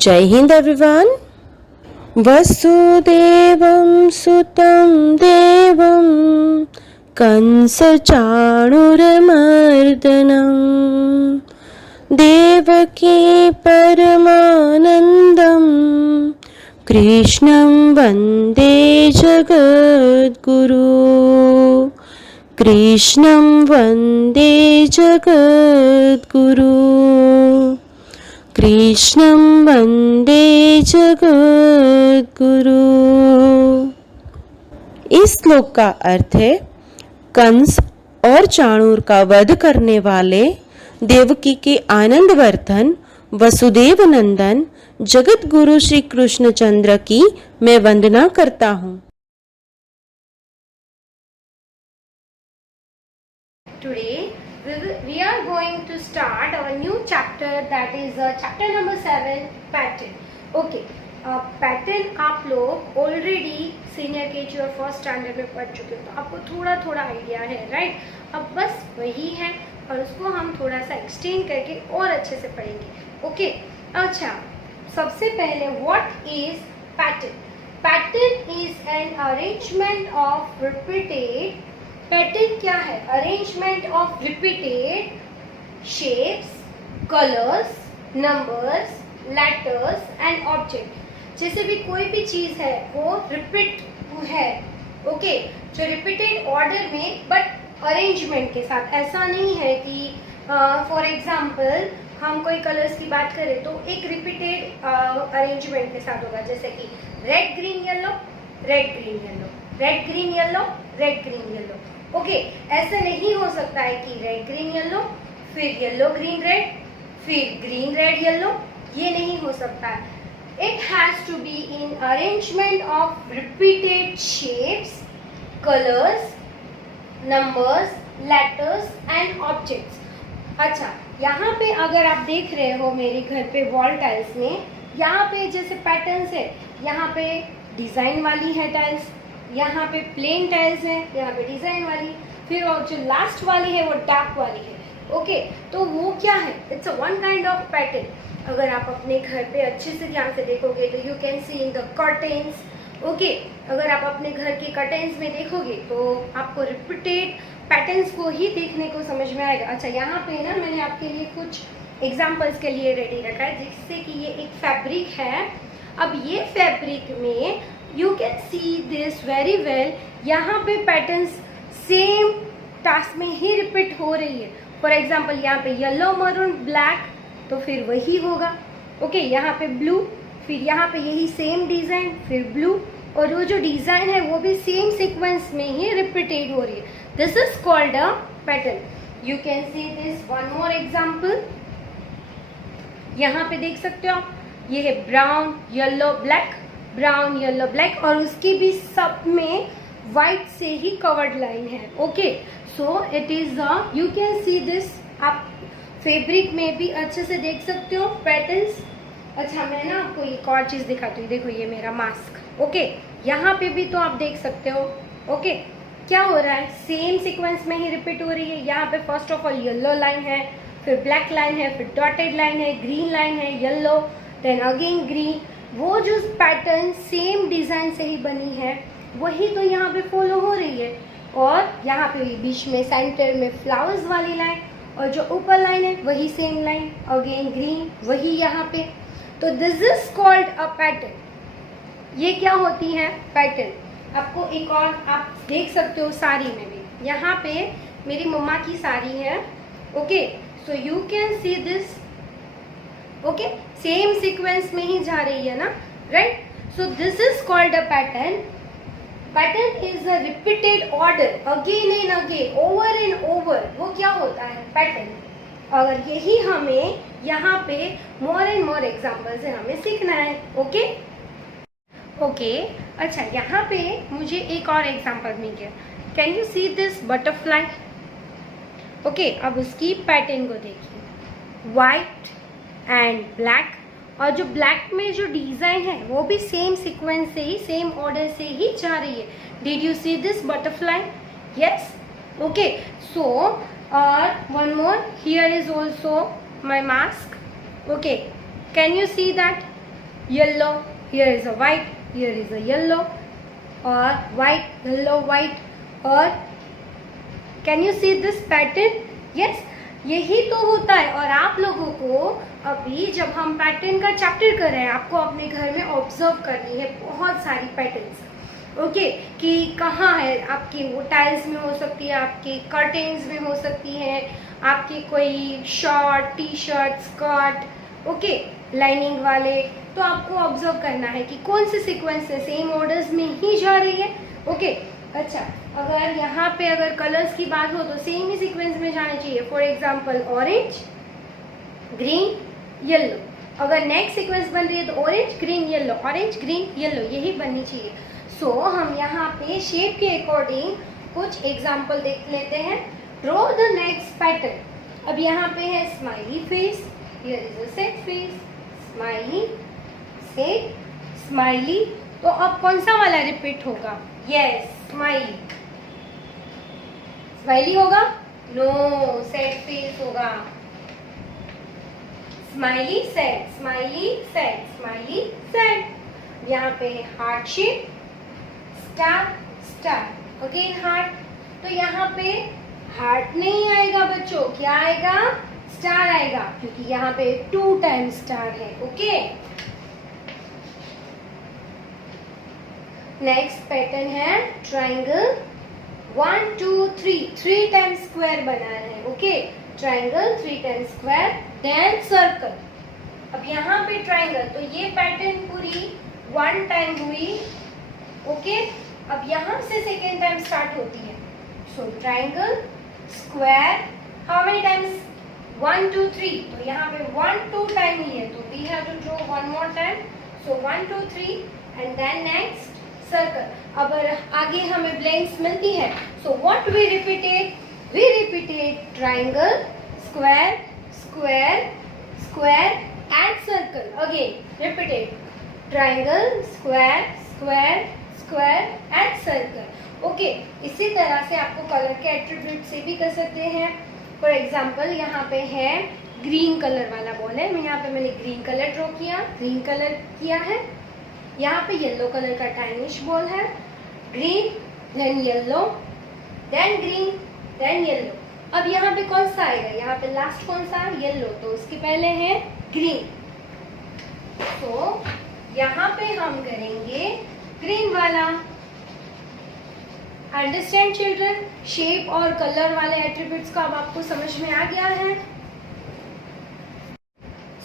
जय हिंद एवरीवन। वसुदेवं सुतं देवं कंसचाणूरमर्दनं देवकी परमानन्दं कृष्णं वन्दे जगद्गुरु। कृष्णं वन्दे जगद्गुरु। कृष्णं वन्दे जगद्गुरु। इस श्लोक का अर्थ है कंस और चाणूर का वध करने वाले देवकी के आनंदवर्धन वसुदेव नंदन जगत गुरु श्री कृष्णचंद्र की मैं वंदना करता हूँ। Today we are going to start our new chapter, that is chapter number 7, pattern. Okay, pattern आप लोग ऑलरेडी सीनियर केजी और फर्स्ट स्टैंडर्ड में पढ़ चुके हो, तो आपको थोड़ा थोड़ा आइडिया है, राइट। अब बस वही है और उसको हम थोड़ा सा एक्सटेंड करके और अच्छे से पढ़ेंगे। ओके, अच्छा, सबसे पहले what is pattern? Pattern is an arrangement of repeated, pattern क्या है? Arrangement of repeated shapes, colours, numbers, letters and object. जैसे भी कोई भी चीज है वो रिपीट है, ओके, जो रिपीटेड ऑर्डर में बट अरेंजमेंट के साथ। ऐसा नहीं है कि फॉर एग्जाम्पल हम कोई कलर्स की बात करें तो एक रिपीटेड अरेंजमेंट के साथ होगा, जैसे कि red green yellow, red green yellow, red green yellow, red green yellow. Okay, ऐसे नहीं हो सकता है कि रेड ग्रीन येलो फिर येलो ग्रीन रेड फिर ग्रीन रेड येलो, ये नहीं हो सकता है। It has to be in arrangement of repeated shapes, colours, numbers, letters and objects. अच्छा, यहाँ पे अगर आप देख रहे हो मेरे घर पे वॉल टाइल्स में, यहाँ पे जैसे पैटर्न्स है, यहाँ पे डिजाइन वाली है टाइल्स, यहाँ पे प्लेन टाइल्स है, यहाँ पे डिजाइन वाली, फिर और जो लास्ट वाली है वो डार्क वाली है। ओके, तो वो क्या है? It's a one kind of pattern. अगर आप अपने घर पे अच्छे से ध्यान से देखोगे तो you can see in the curtains. Okay, अगर आप अपने घर के कर्टेन्स में देखोगे तो आपको रिपीटेड पैटर्न्स को ही देखने को समझ में आएगा। अच्छा, यहाँ पे ना मैंने आपके लिए कुछ एग्जाम्पल्स के लिए रेडी रखा है, जिससे कि ये एक फैब्रिक है। अब ये फैब्रिक में you can see this very well, यहाँ पे पैटर्न्स सेम टास्क में ही रिपीट हो रही है। फॉर एग्जाम्पल यहाँ पे येलो, मरून, ब्लैक, तो फिर वही होगा। ओके, यहाँ पे ब्लू, फिर यहाँ पे यही सेम डिजाइन, फिर ब्लू, और वो जो डिजाइन है वो भी सेम सीक्वेंस में ही रिपीटेड हो रही है। This is called a pattern. You can see this one more example, यहाँ पे देख सकते हो आप, ये है brown yellow black, brown yellow black, और उसकी भी सब में व्हाइट से ही कवर्ड लाइन है। Okay, so it is you can see this, आप फैब्रिक में भी अच्छे से देख सकते हो पैटर्न्स। अच्छा, मैं ना आपको एक और चीज दिखाती हूँ, देखो ये मेरा मास्क। ओके, यहाँ पे भी तो आप देख सकते हो। ओके, क्या हो रहा है? सेम सीक्वेंस में ही रिपीट हो रही है। यहाँ पे first of all yellow line है, फिर ब्लैक लाइन है, फिर डॉटेड लाइन है, ग्रीन लाइन है, येलो, देन अगेन ग्रीन। वो जो पैटर्न सेम डिजाइन से ही बनी है वही तो यहाँ पे फॉलो हो रही है। और यहाँ पे बीच में सेंटर में फ्लावर्स वाली लाइन, और जो ऊपर लाइन है वही सेम लाइन, अगेन ग्रीन, वही यहाँ पे। तो this is called a pattern. ये क्या होती है? पैटर्न। आपको एक और आप देख सकते हो साड़ी में भी, यहाँ पे मेरी मम्मा की साड़ी है। Okay, so you can see this. Okay, same sequence में ही जा रही है ना, right. So this is called a pattern. Pattern is a repeated order again and again, over and over. वो क्या होता है? पैटर्न। अगर यही हमें यहाँ पे मोर एंड मोर एग्जाम्पल से हमें सीखना है। ओके ओके, अच्छा, यहाँ पे मुझे एक और एग्जाम्पल मिल गया। Can you see this butterfly? Okay, अब उसकी पैटर्न को देखिए, व्हाइट एंड ब्लैक, और जो ब्लैक में जो डिजाइन है वो भी सेम सीक्वेंस से ही, सेम ऑर्डर से ही जा रही है। Did you see this butterfly? Yes. Okay, so one more, here is also my mask. Okay, can you see that? yellow, here is a white, here is a yellow, or white, yellow, white, or can you see this pattern? Yes, यही तो होता है। और आप लोगों को अभी जब हम पैटर्न का चैप्टर कर रहे हैं, आपको अपने घर में ऑब्जर्व करनी है बहुत सारी पैटर्न्स, ओके, कि कहाँ है आपकी, वो टाइल्स में हो सकती है, आपके कर्टेन्स में हो सकती है, आपकी कोई short, T shirt, skirt, okay, lining वाले। तो आपको ऑब्जर्व करना है कि कौन से सीक्वेंस से सेम ऑर्डर्स में ही जा रही है, ओके। अच्छा, अगर यहाँ पे अगर कलर्स की बात हो तो सेम ही सीक्वेंस में जाने चाहिए। For example orange, green, yellow. अगर नेक्स्ट सीक्वेंस बन रही है तो orange, green, yellow, orange, green, yellow, यही बननी चाहिए। सो हम यहाँ पे शेप के अकॉर्डिंग कुछ एग्जाम्पल देख लेते हैं। Draw the next pattern. अब यहाँ पे है smiley face, here is a sad face, smiley, sad, smiley. तो अब कौन सा वाला रिपीट होगा? Yes, smiley. स्माइली होगा? नो, सैड फेस होगा। Smiley, sad, smiley, sad, smiley, sad. यहाँ पे है heart shape, star, star, again heart. तो यहाँ पे हार्ट नहीं आएगा बच्चों, क्या आएगा? स्टार आएगा, क्योंकि यहाँ पे 2 टाइम्स स्टार है, ओके। नेक्स्ट पैटर्न है ट्राइंगल, 1 2 3, 3 टाइम्स स्क्वायर बना रहे हैं, okay. Triangle 3 times square, then circle. अब यहाँ पे ट्राइंगल, तो ये पैटर्न पूरी 1 टाइम हुई, ओके। अब यहाँ से सेकेंड टाइम स्टार्ट होती है। So triangle, square, how many times? 1 2 3। तो यहाँ पे 1 2 टाइम ही है, तो we have to draw 1 more time. So 1 2 3 and then next circle. अब आगे हमें ब्लैंक्स मिलती है, so what we repeated? We repeated triangle, square, square, square and circle. Again repeated triangle, square, square, square and circle, okay. इसी तरह से आपको colour के एट्रीब्यूट से भी कर सकते हैं। फॉर एग्जाम्पल यहाँ पे है ग्रीन कलर वाला बॉल है, मैंने ग्रीन कलर ड्रॉ किया, ग्रीन कलर किया है। यहाँ पे येलो कलर का टाइनिश बॉल है, green, then yellow, then green, then yellow. अब यहाँ पे कौन सा आएगा? यहाँ पे लास्ट कौन सा? येलो, तो उसके पहले है ग्रीन। तो यहाँ पे हम करेंगे ग्रीन वाला। Understand children? शेप और कलर वाले एट्रीब्यूट्स का अब आपको समझ में आ गया है।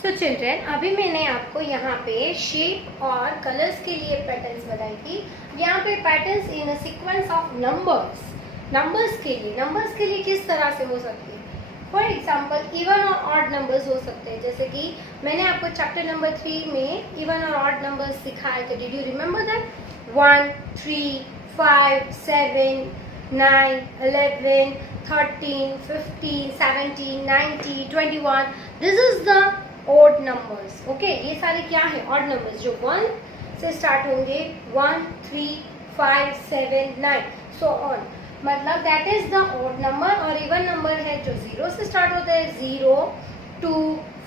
सो चिल्ड्रन, अभी मैंने आपको यहाँ पे शेप और कलर्स के लिए पैटर्न्स बताई थी। यहाँ पे patterns in a sequence of numbers. Numbers के लिए किस तरह से हो सकती है? फॉर एग्जाम्पल इवन और ऑड नंबर्स हो सकते हैं, जैसे कि मैंने आपको चैप्टर नंबर 3 में इवन और ऑड नंबर्स सिखाए थे। Did you remember that? 1 3 5 7 9 11 13 15 17 19 21। This is the odd numbers, okay. ये सारे क्या है? ऑड नंबर्स, जो 1 से स्टार्ट होंगे, 1 3 5 7 9 सो ऑन, मतलब that is the odd number. और इवन नंबर है जो 0 से स्टार्ट होता है, 0 2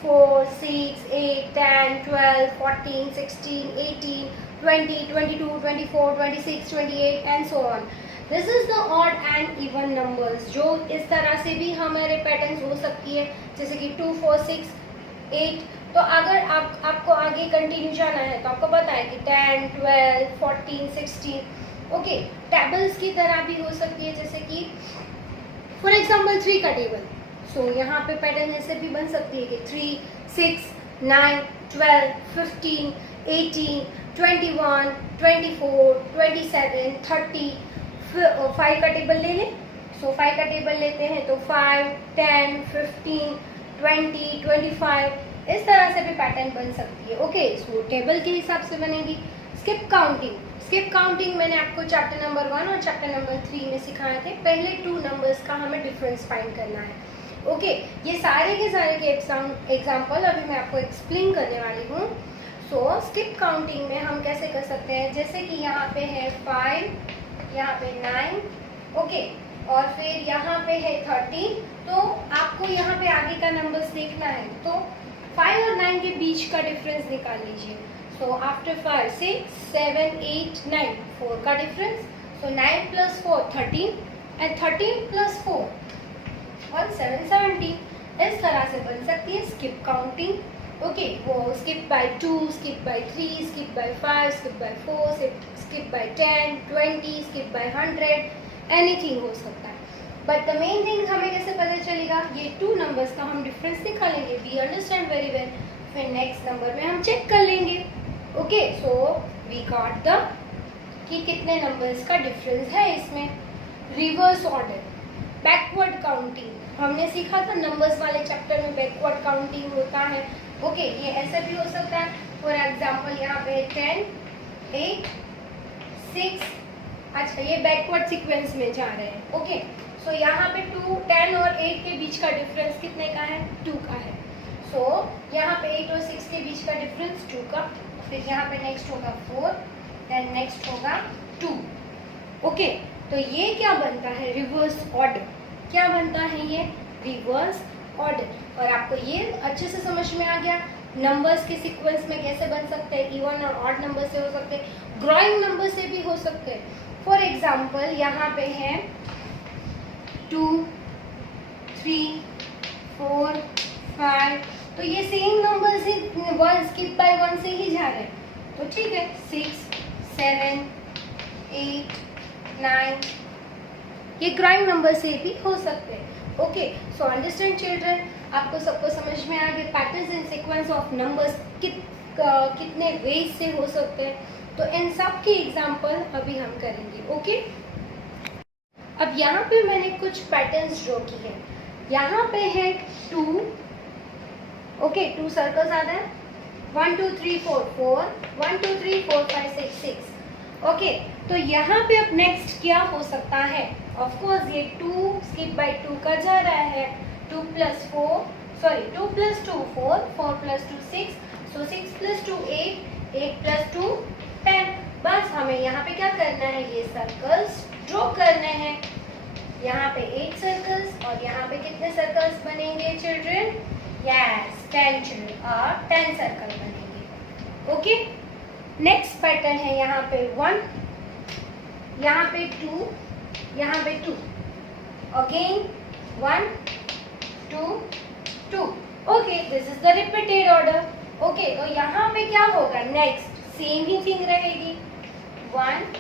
4 6 8 10 12 14 16 18 20 22 24 26 28 and so on. This is the odd and even numbers, जो इस तरह से भी हमारे पैटर्न्स हो सकती है, जैसे कि 2 4 6 8। तो अगर आपको आगे कंटिन्यू जाना है तो आपको पता है कि 10 12 14 16, ओके। टेबल्स की तरह भी हो सकती है, जैसे कि फॉर एग्जाम्पल 3 का टेबल। सो यहाँ पे पैटर्न ऐसे भी बन सकती है कि 3 6 9 12 15 18 21 24 27 30। 5 का टेबल ले लें। सो 5 का टेबल लेते हैं तो 5 10 15 20 25, इस तरह से भी पैटर्न बन सकती है, ओके। सो टेबल के हिसाब से बनेगी। स्किप काउंटिंग मैंने आपको चैप्टर नंबर 1 और चैप्टर नंबर 3 में सिखाए थे। पहले 2 नंबर्स का हमें डिफरेंस फाइंड करना है, ओके। ये सारे के एग्जाम्पल अभी मैं आपको एक्सप्लेन करने वाली हूँ। सो स्किप काउंटिंग में हम कैसे कर सकते हैं, जैसे कि यहाँ पे है 5, यहाँ पे 9, ओके, और फिर यहाँ पे है 13। तो आपको यहाँ पे आगे का नंबर्स देखना है, तो 5 और 9 के बीच का डिफरेंस निकाल लीजिए। So after 5, 6, 7, 8, 9, 4 का difference. So 9 plus 4, 13 and 13 plus 4, 1, 7, 17. इस तरह से बन सकती है skip counting. Okay, वो skip by 2, skip by 3, skip by 5, skip by 4, skip by 10, 20, skip by 100, anything हो सकता है. बट द मेन थिंग हमें कैसे पता चलेगा, ये टू नंबर्स का हम डिफरेंस निकालेंगे. We understand very well. फिर नेक्स्ट नंबर में हम चेक कर लेंगे. Okay, so we got the कि कितने नंबर्स का डिफरेंस है इसमें. रिवर्स ऑर्डर, बैकवर्ड काउंटिंग हमने सीखा था नंबर्स वाले चैप्टर में. बैकवर्ड काउंटिंग होता है. ओके, ये ऐसे भी हो सकता है. फॉर एग्जाम्पल यहाँ पे 10, 8, 6. अच्छा, ये बैकवर्ड सीक्वेंस में जा रहे हैं. ओके, सो यहाँ पे 2, 10 और 8 के बीच का डिफरेंस कितने का है, 2 का है. सो यहाँ पे 8 और 6 के बीच का डिफरेंस 2 का. फिर यहाँ पे नेक्स्ट होगा 4, देन नेक्स्ट होगा 2. ओके, तो ये क्या बनता है, रिवर्स ऑर्डर. क्या बनता है ये, रिवर्स ऑर्डर. और आपको ये अच्छे से समझ में आ गया नंबर्स के सीक्वेंस में कैसे बन सकते हैं. इवन और ऑड नंबर से हो सकते हैं, ग्रोइंग नंबर से भी हो सकते हैं. फॉर एग्जाम्पल यहाँ पे है 2, 3, 4, 5. तो ये सेम नंबर्स ही 1 स्किप बाय 1 से ही जा रहे हैं. तो ठीक है, 6, 7, 8, 9, ये ग्रोइंग नंबर से भी हो सकते हैं. ओके, सो अंडरस्टैंड चिल्ड्रन, आपको सबको समझ में आ गया patterns in sequence of numbers कितने वेज से हो सकते हैं. तो इन सब की एग्जाम्पल अभी हम करेंगे. ओके, अब यहाँ पे मैंने कुछ पैटर्न्स ड्रॉ की है. यहाँ पे है 2. ओके, 2 सर्कल्स आ रहे हैं. 1, 2, 3, 4, 4. 1, 2, 3, 4, 5, 6, 6. ओके, तो यहाँ पे अब नेक्स्ट क्या हो सकता है. ऑफ कोर्स ये 2 स्किप बाय 2 का जा रहा है. 2 plus 4, सॉरी 2 plus 2 4, 4 plus 2 6. सो 6 plus 2 8, 8 plus 2 10. बस हमें यहाँ पे क्या करना है, ये सर्कल्स ड्रॉ करने हैं. यहाँ पे 8 सर्कल्स और यहाँ पे कितने सर्कल्स बनेंगे चिल्ड्रन, यस 10 चिल्ड्रन, और 10 सर्कल बनेंगे. ओके, नेक्स्ट पैटर्न है यहाँ पे 1, यहाँ पे 2, यहाँ पे 2, again 1, 2, 2. Okay, this is the repeated order. Okay, तो यहाँ पे क्या होगा, नेक्स्ट सेम ही थिंग रहेगी. 1,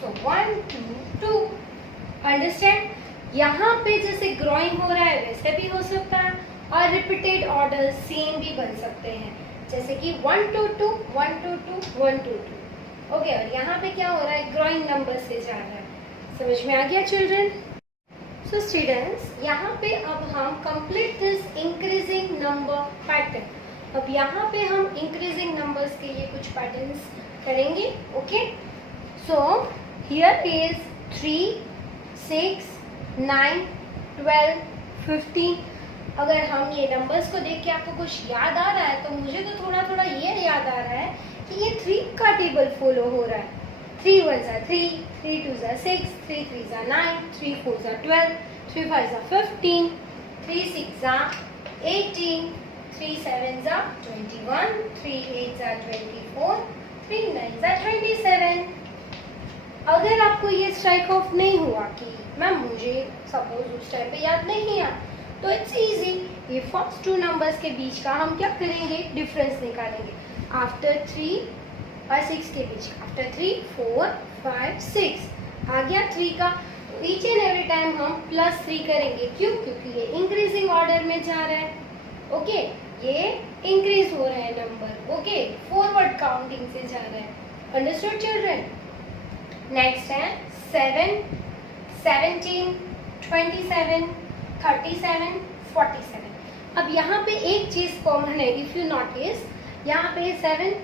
so 1, 2, 2. अंडरस्टैंड, यहाँ पे जैसे ग्रोइंग हो रहा है वैसे भी हो सकता है, और रिपीटेड ऑर्डर सेम भी बन सकते हैं, जैसे कि 1, 2, 2, 1, 2, 2, 1, 2, 2. ओके, और यहाँ पे क्या हो रहा है, ग्रोइंग नंबर से जा रहा है. समझ में आ गया चिल्ड्रन. सो स्टूडेंट्स, यहाँ पे अब हम complete this increasing number pattern. अब यहाँ पे हम इंक्रीजिंग नंबर्स के लिए कुछ पैटर्न्स करेंगे. Okay, so here is 3, 6, 9, 12, 15. अगर हम ये नंबर्स को देख के आपको कुछ याद आ रहा है, तो मुझे तो थोड़ा थोड़ा ये याद आ रहा है कि ये 3 का टेबल फॉलो हो रहा है. 3 1s are 3, 3 2s are 6, 3 3s are 9, 3 4s are 12, 3 5s are 15, 3 6s are 18, 3 7s are 21, 3 8s are 24, 3 9s are 27. अगर आपको ये स्ट्राइक ऑफ नहीं हुआ कि मैम मुझे सपोज उस टाइम पे याद नहीं है, तो इट्स इजी. ये फर्स्ट 2 नंबर्स के बीच का हम क्या करेंगे, डिफरेंस निकालेंगे. आफ्टर 3 और 6 के बीच, आफ्टर 3 4 5 6 आ गया 3 का. तो ईच एंड एवरी टाइम हम +3 करेंगे. क्यों, क्योंकि ये इंक्रीजिंग ऑर्डर में जा रहा है. ओके, ये इंक्रीज हो रहा है नंबर. ओके, फॉरवर्ड काउंटिंग से जा रहा है. Understood children. नेक्स्ट है 7, 17, 27, 37, 47. अब यहाँ पे एक चीज कॉमन है, इफ यू नोटिस, यहाँ पे 7,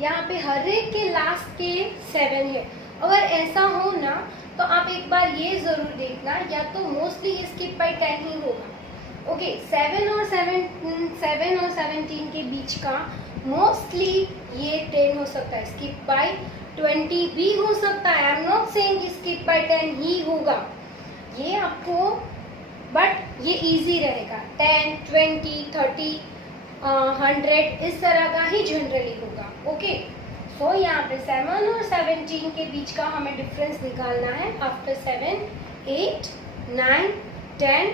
यहाँ पे हर एक के लास्ट के 7 है. अगर ऐसा हो ना, तो आप एक बार ये जरूर देखना, या तो मोस्टली स्किप बाय 10 ही होगा. ओके, 7 और 17 के बीच का मोस्टली ये 10 हो सकता है. स्किप बाय 20 भी हो सकता है. I am not saying skip by 10 ही होगा, ये आपको, बट ये इजी रहेगा. 10, 20, 30 100 इस तरह का ही जनरली होगा. ओके, सो यहाँ पे 7 और 17 के बीच का हमें डिफरेंस निकालना है. आफ्टर 7 8 9 10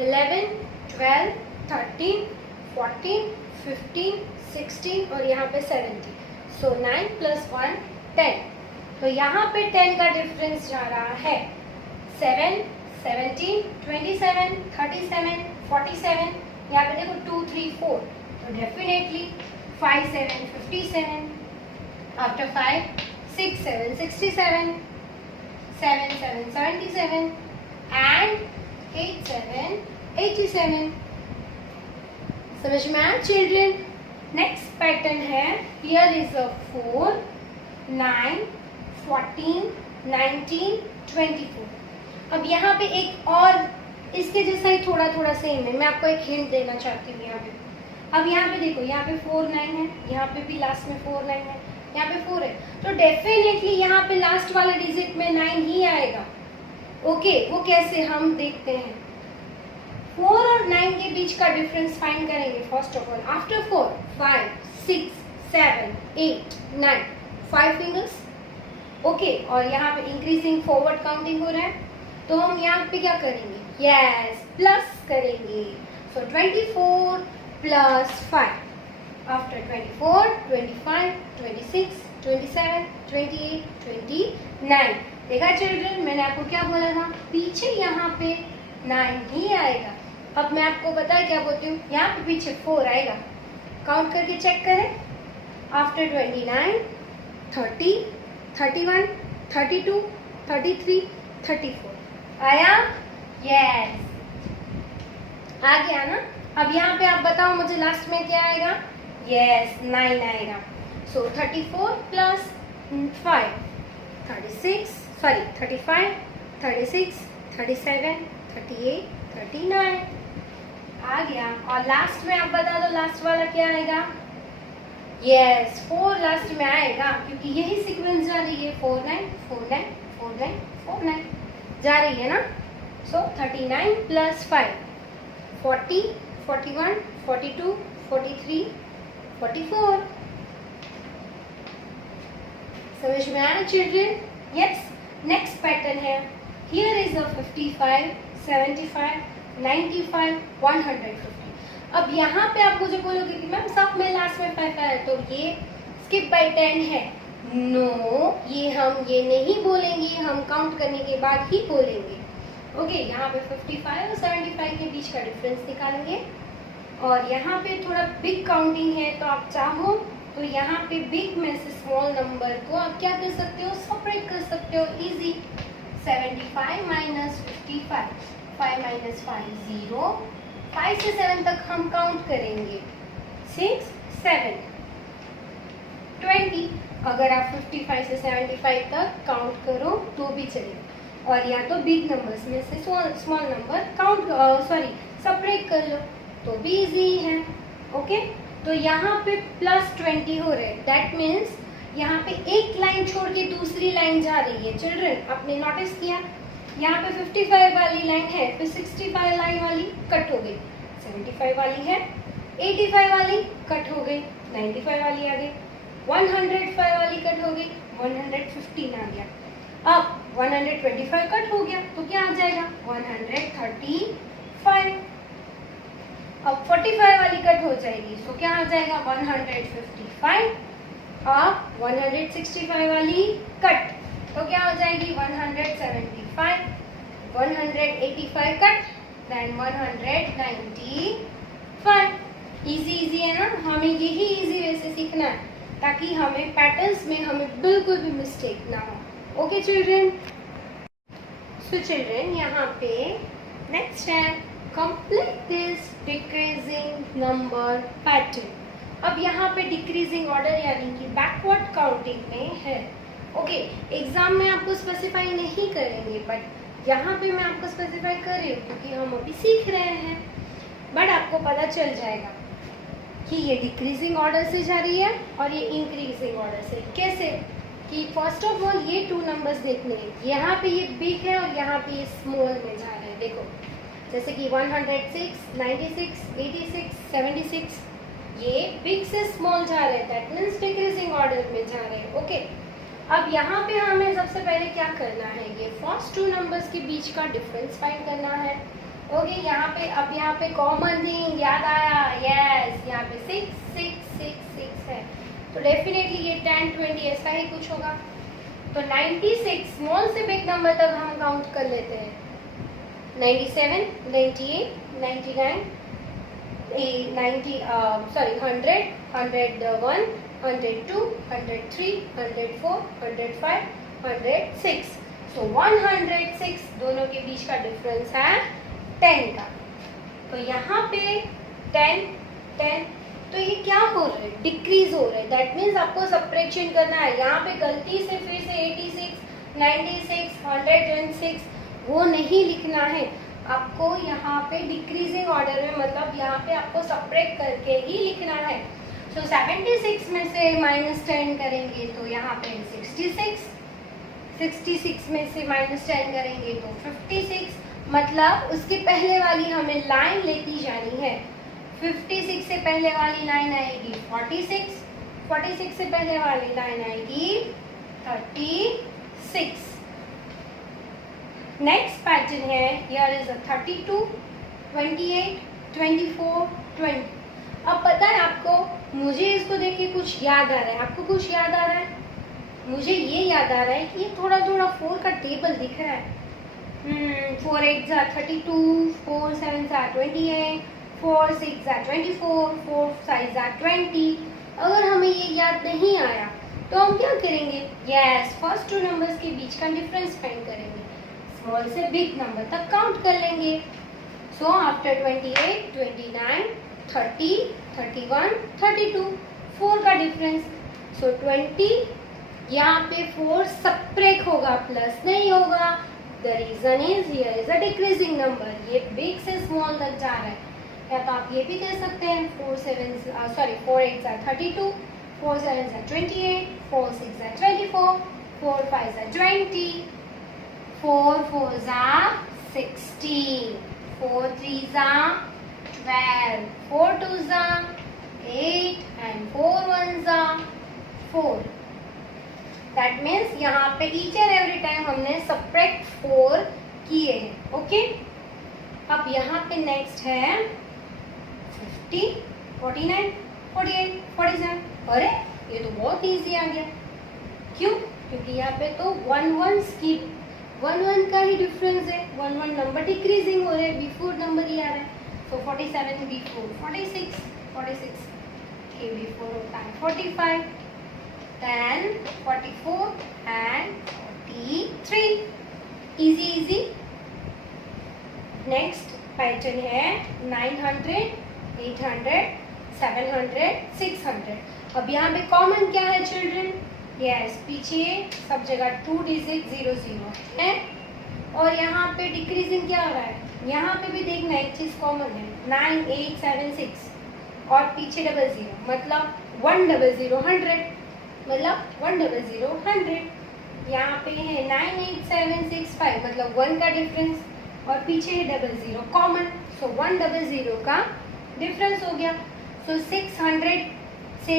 11 12 13 14 15 16 और यहाँ पे 17. सो 9 + 1 10. तो यहाँ पे 10 का डिफरेंस जा रहा है. 7 17 27 37 47. यहाँ पे देखो 2 3 4. तो डेफिनेटली 5 7 57. आफ्टर 5 6 7 67. 7 7 77 and 8 7 87. समझ में आया चिल्ड्रन? नेक्स्ट पैटर्न है. हियर इज अ 4 9 14 19 24. अब यहाँ पे एक और इसके जैसा ही थोड़ा थोड़ा सेम है. मैं आपको एक हिंट देना चाहती हूँ यहाँ पे. अब यहाँ पे देखो, यहाँ पे 4 9 है, यहाँ पे भी लास्ट में 4 9 है, यहाँ पे 4 है. तो डेफिनेटली यहाँ पे लास्ट वाला डिजिट में 9 ही आएगा. ओके, वो कैसे हम देखते हैं. 4 और 9 के बीच का डिफरेंस फाइंड करेंगे. First of all after 4 5 6 7 8 9 5 fingers. Okay, और यहाँ पे इंक्रीजिंग फॉरवर्ड काउंटिंग हो रहा है. तो हम यहाँ पे क्या करेंगे? यस, प्लस करेंगे. सो 24 + 5. आफ्टर 24 25 26 27 28 29. देखा चिल्ड्रन, मैंने आपको क्या बोला था? पीछे यहाँ पे 9 ही आएगा. अब मैं आपको पता है क्या बोलती हूँ, यहाँ पे पीछे 4 आएगा. काउंट करके चेक करें. आफ्टर 29 30 31 32 33 34 आया. यस, आ गया ना. अब यहाँ पे आप बताओ मुझे लास्ट में क्या आएगा? यस, 9 आएगा. सो 34 + 5 36 35 36 37 38 39 आ गया. और लास्ट में आप बता दो लास्ट वाला क्या आएगा? यस, 4 लास्ट में आएगा क्योंकि यही सीक्वेंस जा रही है. 4 9 4 9 4 9 4 9 जा रही है ना. सो 39 + 5 40 41 42 43 44. समझ में आया चिल्ड्रन? यस. नेक्स्ट पैटर्न है. हियर इज अ 55 75 95 150. अब यहाँ पे आप मुझे बोलोगे कि मैम सब में लास्ट में 5 है तो ये स्किप बाय 10 है. नो, ये नहीं बोलेंगे, हम काउंट करने के बाद ही बोलेंगे. ओके, यहाँ पे 55 और 75 के बीच का डिफरेंस निकालेंगे. और यहाँ पे थोड़ा बिग काउंटिंग है तो आप चाहो तो यहाँ पे बिग में से स्मॉल नंबर को आप क्या कर सकते हो? सेपरेट कर सकते हो. इजी. 75 - 55. 5 - 5 0. 5 से 7 तक हम काउंट करेंगे. 6 7 20. अगर आप 55 से 75 तक काउंट करो तो भी चलेगा. और या तो बिग नंबर्स में से स्मॉल नंबर काउंट सेपरेट कर लो तो भी इजी है. ओके, तो यहाँ पे +20 हो रहे हैं. दैट मीन्स यहाँ पे एक लाइन छोड़ के दूसरी लाइन जा रही है. चिल्ड्रन, आपने नोटिस किया? यहाँ पे 55 वाली लाइन है, फिर 65 लाइन वाली कट हो गई, 75 वाली है, 85 वाली कट हो गई, 95 वाली आ गई, 105 वाली कट हो गई, 115 आ गया. अब 125 कट हो गया तो क्या आ जाएगा? 135. अब 45 वाली कट हो जाएगी तो क्या आ जाएगा? 155. अब 165 वाली कट तो क्या हो जाएगी? 175. 185 कट, देन 195. इजी है ना. हमें यही इजी वे से सीखना है ताकि हमें पैटर्न्स में हमें बिल्कुल भी मिस्टेक ना हो. Okay children. सो चिल्ड्रन, यहाँ पे नेक्स्ट है complete this decreasing number pattern. अब यहाँ पे डिक्रीजिंग ऑर्डर यानी कि बैकवर्ड काउंटिंग में है. ओके, एग्जाम में आपको स्पेसिफाई नहीं करेंगे बट यहाँ पे मैं आपको स्पेसिफाई कर रही हूँ क्योंकि हम अभी सीख रहे हैं. बट आपको पता चल जाएगा कि ये डिक्रीजिंग ऑर्डर से जा रही है और ये इंक्रीजिंग ऑर्डर से. कैसे? कि फर्स्ट ऑफ ऑल ये 2 नंबर्स देखने हैं. यहाँ पे ये बिग है और यहाँ पे ये स्मॉल में जा रहे हैं. देखो, जैसे कि 106 96 86 76 ये बिग से स्मॉल जा रहे हैं, दैट मीन्स डिक्रीजिंग ऑर्डर में जा रहे हैं। ओके, अब यहाँ पे हमें सबसे पहले क्या करना है, ये फर्स्ट टू नंबर्स के बीच का डिफरेंस फाइंड करना है। ओके, यहाँ पे अब यहाँ पे कॉमन थिंग याद आया, यस, यहाँ पे 6 6 6 6 है, तो डेफिनेटली ये 10 20 ऐसा ही कुछ होगा। तो 96 स्मॉल से बिग नंबर तक हम काउंट कर लेते हैं। 97 98 99 100 101 102 103 104 105 106। सो 106 दोनों के बीच का डिफरेंस है 10 का। तो यहाँ पे 10 10, तो ये क्या हो रहा है, डिक्रीज हो रहा है, दैट मीन्स आपको सब्ट्रैक्शन करना है। यहाँ पे गलती से फिर से 86 96 106 वो नहीं लिखना है आपको, यहाँ पे डिक्रीजिंग ऑर्डर में, मतलब यहाँ पे आपको सब्ट्रैक्ट करके ही लिखना है। सो 76 में से -10 करेंगे तो यहाँ पे 66, 66 में से -10 करेंगे तो 56, मतलब उसके पहले वाली हमें लाइन लेती जानी है। 56 से पहले वाली लाइन आएगी 46, 46 से पहले वाली लाइन आएगी 36। नेक्स्ट पैटर्न है, हियर इज 32 28 24 20। अब पता है आपको, मुझे इसको देख के कुछ याद आ रहा है, आपको कुछ याद आ रहा है? मुझे ये याद आ रहा है कि ये थोड़ा थोड़ा 4 का टेबल दिख रहा है। 4 8 32, 4 7 28, 4 6 24, 4 5 20। अगर हमें ये याद नहीं आया तो हम क्या करेंगे, यस, फर्स्ट टू नंबर्स के बीच का डिफरेंस फाइंड करेंगे, स्मॉल से बिग नंबर तक काउंट कर लेंगे। सो आफ्टर 28 29 30 31 32, 4 का डिफरेंस। सो 20, यहाँ पे 4 सब्ट्रैक्ट होगा, प्लस नहीं होगा। The reason is here is a decreasing number, ये बिग से स्मॉल तक जा रहा है। या तो आप ये भी कह सकते हैं 4 8 32, 4 7 28, 4 6 24, 4 5 20, 4 4 16, 4 3 12, 4 2 8 and 4 1 4। दैट मीन्स यहाँ पे ईच एंड एवरी टाइम हमने सब्ट्रैक्ट 4 किए हैं। ओके, अब यहाँ पे नेक्स्ट है 50 49 48 47। अरे ये तो बहुत इजी आ गया, क्यों? क्योंकि यहाँ पे तो 1 1 स्किप 1 1 का ही डिफरेंस है, 1 1 नंबर डिक्रीजिंग हो रहे हैं, बिफोर नंबर ही आ रहा है। तो 47 बिफोर 46, 46 के बिफोर होता है 45, 10 44 and 43। Easy easy. Next pattern है 900 800 700 600। अब यहाँ पे कॉमन क्या है चिल्ड्रन, यस, पीछे सब जगह 2 डिजिट 0 0 है, और यहाँ पे डिक्रीजिंग क्या हो रहा है, यहाँ पे भी देखना एक चीज कॉमन है, 9 8 7 6 और पीछे 00, मतलब 1 0 0 100, मतलब 1 0 0 100। यहाँ पे है 9 8 7 6 5, मतलब 1 का डिफरेंस, और पीछे है 00 कॉमन। सो 1 0 का डिफरेंस हो गया। सो 600 से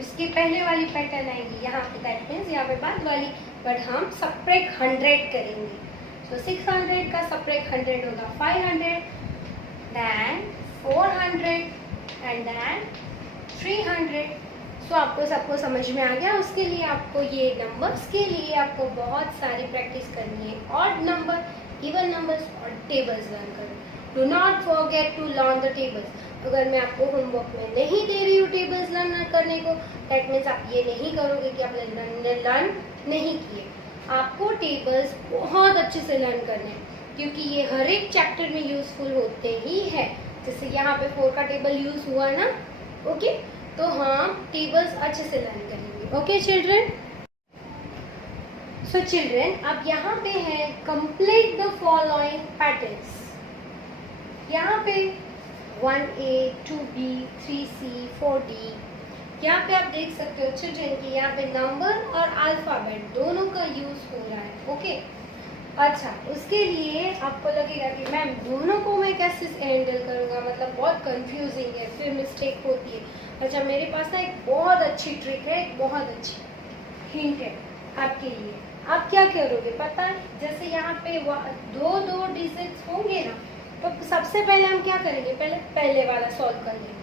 इसके पहले वाली पैटर्न आएगी यहाँ पे, दैट मीन्स यहाँ पे बाद वाली, बट हम सब्ट्रैक्ट 100 करेंगे। सो 600 का सब्ट्रैक्ट 100 होगा 500, देन 400 एंड देन 300। सो आपको सबको समझ में आ गया। उसके लिए आपको ये नंबर्स के लिए आपको बहुत सारी प्रैक्टिस करनी है, ऑड नंबर, इवन नंबर्स और टेबल्स लर्न करो। Do not forget to learn the tables. अगर मैं आपको होमवर्क में नहीं दे रही हूँ टेबल्स लर्न करने को, दैट मीन्स आप ये नहीं करोगे कि आपने लर्न नहीं किए। आपको टेबल्स बहुत अच्छे से लर्न करने हैं, क्योंकि ये हर एक चैप्टर में यूजफुल होते ही है। जैसे यहाँ पे 4 का टेबल यूज हुआ ना, ओके, तो हम टेबल्स अच्छे से लर्न करेंगे। ओके चिल्ड्रन, सो चिल्ड्रन अब यहाँ पे है कंप्लीट द फॉलोइंग पैटर्न्स। यहाँ पे 1A 2B 3C 4D, यहाँ पे आप देख सकते हो चिल्ड्रन कि यहाँ पे नंबर और अल्फाबेट दोनों का यूज हो रहा है। ओके, अच्छा, उसके लिए आपको लगेगा कि मैम दोनों को मैं कैसे हैंडल करूँगा, मतलब बहुत कंफ्यूजिंग है, फिर मिस्टेक होती है। अच्छा, मेरे पास ना एक बहुत अच्छी ट्रिक है, एक बहुत अच्छी हिंट है आपके लिए। आप क्या करोगे पता है, जैसे यहाँ पे दो डिजिट्स होंगे ना, तो सबसे पहले हम क्या करेंगे, पहले वाला सॉल्व कर लेंगे।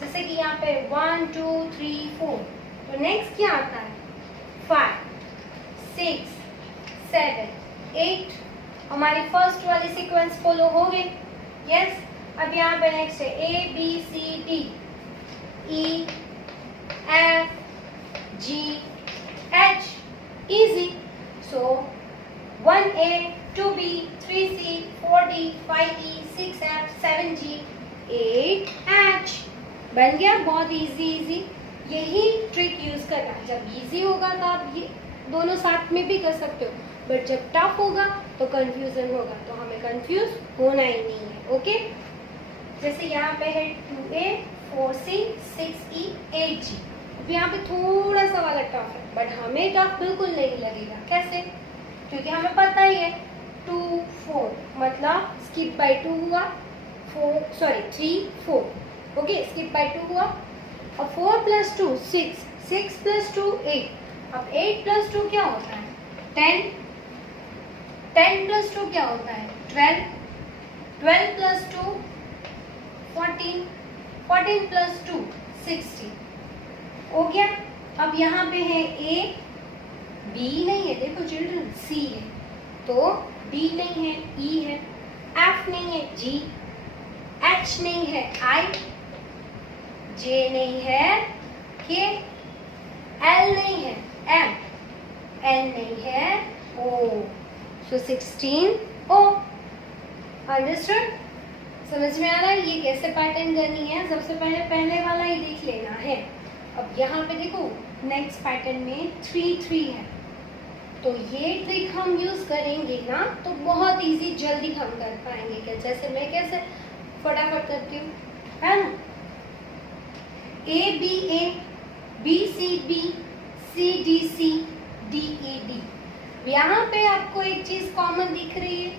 जैसे कि यहाँ पे 1 2 3 4, तो नेक्स्ट क्या आता है 5 6 7 8। हमारी फर्स्ट वाली सीक्वेंस फॉलो हो गई। यस, अब यहाँ पे नेक्स्ट है A B C D E F G H, easy. So 1A 2B 3C 4D 5E 6F 7G 8H बन गया। बहुत इजी यही ट्रिक यूज करना। जब इजी होगा तो आप ये दोनों साथ में भी कर सकते हो, बट जब टफ होगा तो कंफ्यूजन होगा, तो हमें कंफ्यूज होना ही नहीं है। ओके, जैसे यहाँ पे है 2A 4C 6E 8G। अब यहाँ पे थोड़ा सा वाला टफ है, बट हमें टफ बिल्कुल नहीं लगेगा। कैसे? क्योंकि हमें पता ही है 2 4 मतलब स्किप बाय 2 हुआ, 3 4। ओके, स्किप बाय 2 हुआ। अब 4 + 2 6, 6 + 2 8। अब 8 + 2 क्या होता है 10, 10 + 2 क्या होता है 12, 12 + 2 14, 14 + 2 16। हो गया। अब यहाँ पे है A, B नहीं है, देखो चिल्ड्रन, C है, तो D नहीं है, E है, F नहीं है, G, H नहीं है, I, J नहीं है, K, L नहीं है, M, N नहीं है, O। सो 16 O। अंडरस्टूड? समझ में आ रहा है ये कैसे पैटर्न करनी है? सबसे पहले वाला ही देख लेना है। अब यहाँ पे देखो नेक्स्ट पैटर्न में 3 3 है, तो ये ट्रिक हम यूज करेंगे ना तो बहुत इजी, जल्दी हम कर पाएंगे। क्या जैसे मैं कैसे फटाफट करती हूँ, है ना, A B A B C B C D C D E D। यहाँ पे आपको एक चीज कॉमन दिख रही है,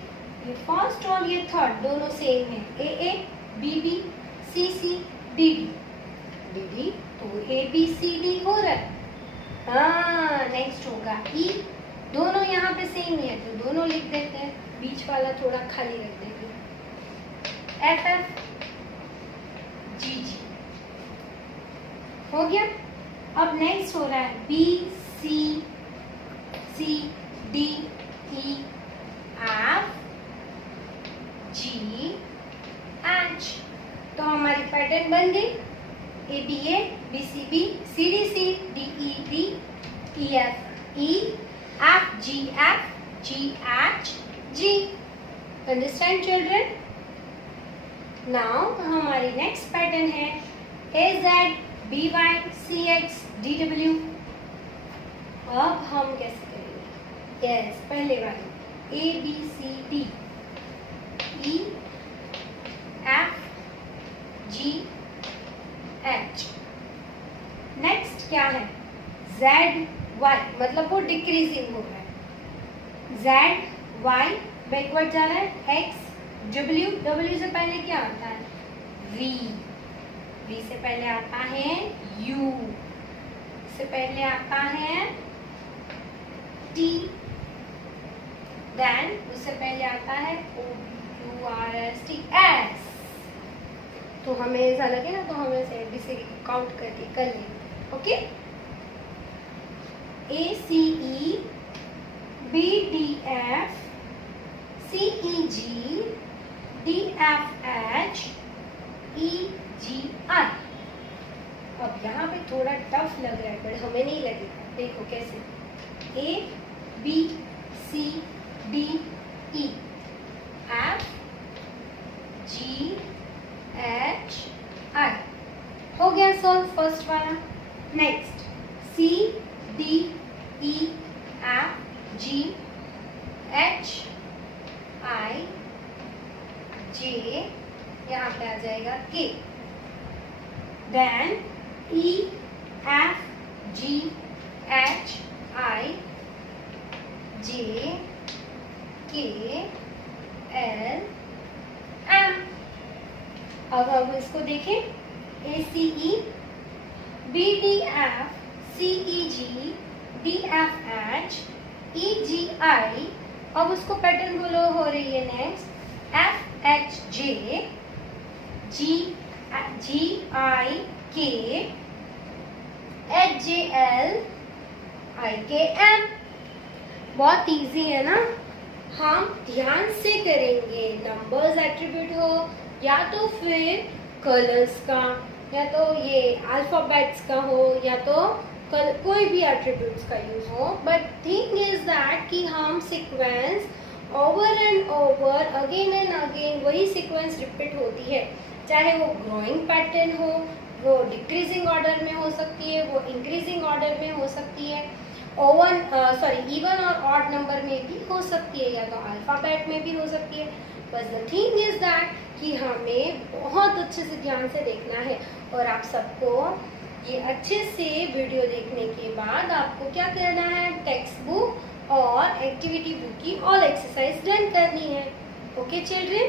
ये फर्स्ट और ये थर्ड दोनों सेम है, A A B B C C D D D D, तो A B C D हो रहा है। हाँ, नेक्स्ट होगा E, दोनों यहाँ पे सेम ही है तो दोनों लिख देते हैं, बीच वाला थोड़ा खाली रख देंगे, F F G G। हो गया। अब नेक्स्ट हो रहा है B C C D E F G H। तो हमारी पैटर्न बन गई A B A B C B C D C D E D E F E F G F G H G। Understand children? Now हमारी next pattern है A Z B Y C X D W। अब हम कैसे करेंगे? Yes, पहले वाले A B C D E F G H। Next क्या है Z Y, मतलब वो डिक्रीजिंग हो रहा है, Z Y बैकवर्ड जा रहा है, X W, W से पहले क्या आता है V, V से पहले आता है U, से पहले आता है T, देन उससे पहले आता है O Q R S T S। तो हमें ऐसा लगे ना तो हम ऐसे ABCD काउंट करके कर लेंगे। Okay, A C E B D F C E G D F H E G I। अब यहाँ पे थोड़ा टफ लग रहा है बट हमें नहीं लगेगा, देखो कैसे, A B C D E F G H I। हो गया सॉल्व फर्स्ट वाला। Next C D E F G H I J, यहाँ पे आ जाएगा K, then E F G H I J L M। अब हम इसको देखें, A C E B D F C E G D F H E G I। अब उसको पैटर्न बोलो हो रही है next F H J G I K H J L I K M। बहुत इजी है ना। हम ध्यान से करेंगे, नंबर्स एट्रीब्यूट हो या तो फिर कलर्स का या तो ये अल्फाबेट्स का हो या तो कोई भी एट्रीब्यूट्स का यूज हो, बट थिंग इज दैट कि हम sequence over and over again and again वही सीक्वेंस रिपीट होती है, चाहे वो ग्रोइंग पैटर्न हो, वो डिक्रीजिंग ऑर्डर में हो सकती है, वो इंक्रीजिंग ऑर्डर में हो सकती है, इवन और ऑड नंबर में भी हो सकती है, या तो अल्फाबेट में भी हो सकती है। बस द थिंग इज दैट कि हमें बहुत अच्छे से ध्यान से देखना है, और आप सबको ये अच्छे से वीडियो देखने के बाद आपको क्या करना है, टेक्स्ट बुक और एक्टिविटी बुक की ऑल एक्सरसाइज डन करनी है। Okay children.